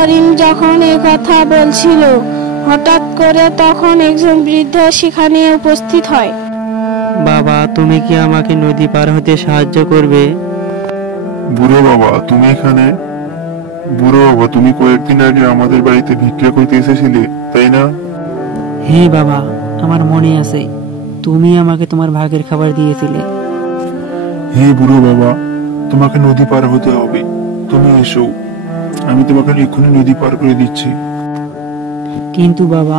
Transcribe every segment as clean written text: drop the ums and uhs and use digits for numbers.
করিম যখন এ কথা বলছিল, হঠাৎ করে তখন একজন বৃদ্ধ সেখানে উপস্থিত হয়। বাবা, তুমি কি আমাকে নদী পার হতে সাহায্য করবে? বুড়ো বাবা, তুমি এখানে? বুড়ো বাবা, তুমি কয়েকদিন আগে আমাদের বাড়িতে ভিক্ষা করতে এসেছিলে, তাই না? হ্যাঁ বাবা, আমার মনে আছে, তুমি আমাকে তোমার ভাগের খাবার দিয়েছিলে। হ্যাঁ বুড়ো বাবা, তোমাকে নদী পার হতে হবে। তুমি এসো, আমি তোমাকে এক্ষুনি নদী পার করে দিচ্ছি। কিন্তু বাবা,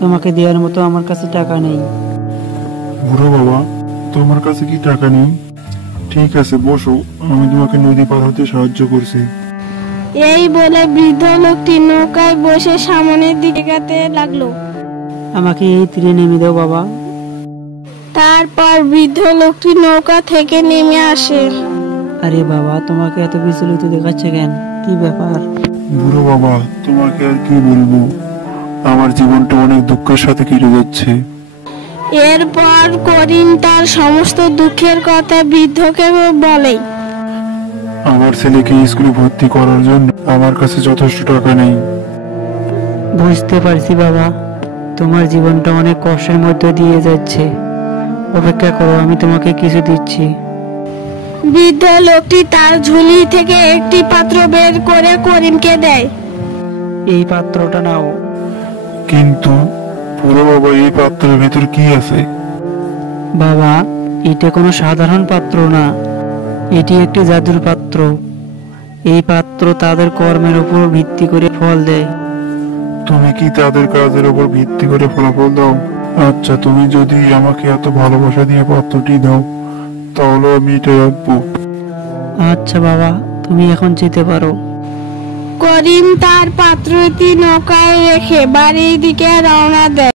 তোমাকে দেওয়ার মতো আমার কাছে টাকা নেই। বুড়ো বাবা, তোমার কাছে কি টাকা নেই? ঠিক আছে, বসো, আমি তোমাকে নদী পার হতে সাহায্য করছি। এই বলে বৃদ্ধ লোকটি নৌকায় বসে সামনের দিকে এগাতে লাগলো। আমাকে এই তীরে নেমে দাও বাবা। তারপর বৃদ্ধ লোকটি নৌকা থেকে নেমে আসে। আরে বাবা, তোমাকে এত বিচলিত দেখাচ্ছে কেন? কি ব্যাপার? বুড়ো বাবা, তোমাকে আর কি বলবো, আমার জীবনটা অনেক দুঃখের সাথে কেটে যাচ্ছে। এরপর করিম তার সমস্ত দুঃখের কথা বৃদ্ধকে বলে। আমার ছেলেকে স্কুলে ভর্তি করার জন্য আমার কাছে যথেষ্ট টাকা নেই। বুঝতে পারছি বাবা, তোমার জীবনটা অনেক কষ্টের মধ্যে দিয়ে যাচ্ছে। অপেক্ষা করো, আমি তোমাকে কিছু দিচ্ছি। বৃদ্ধ লোকটি তার ঝুলি থেকে একটি পাত্র বের করে করিমকে দেয়। এই পাত্রটা নাও। কিন্তু বুড়ো বাবা, এই পাত্রের ভেতর কি আছে? বাবা, এটা কোনো সাধারণ পাত্র না, এটি একটি জাদুর পাত্র। এই পাত্র তাদের কর্মের উপর ভিত্তি করে ফল দেয়। তুমি কি তাদের কাজের উপর ভিত্তি করে ফলাফল দাও? আচ্ছা, তুমি যদি আমাকে এত ভালোবাসা দিয়ে পাত্রটি দাও, তাহলে আমি এটা রাখবো। আচ্ছা বাবা, তুমি এখন যেতে পারো। করিম তার পাত্রটি নৌকায় রেখে বাড়ির দিকে রওনা দেয়।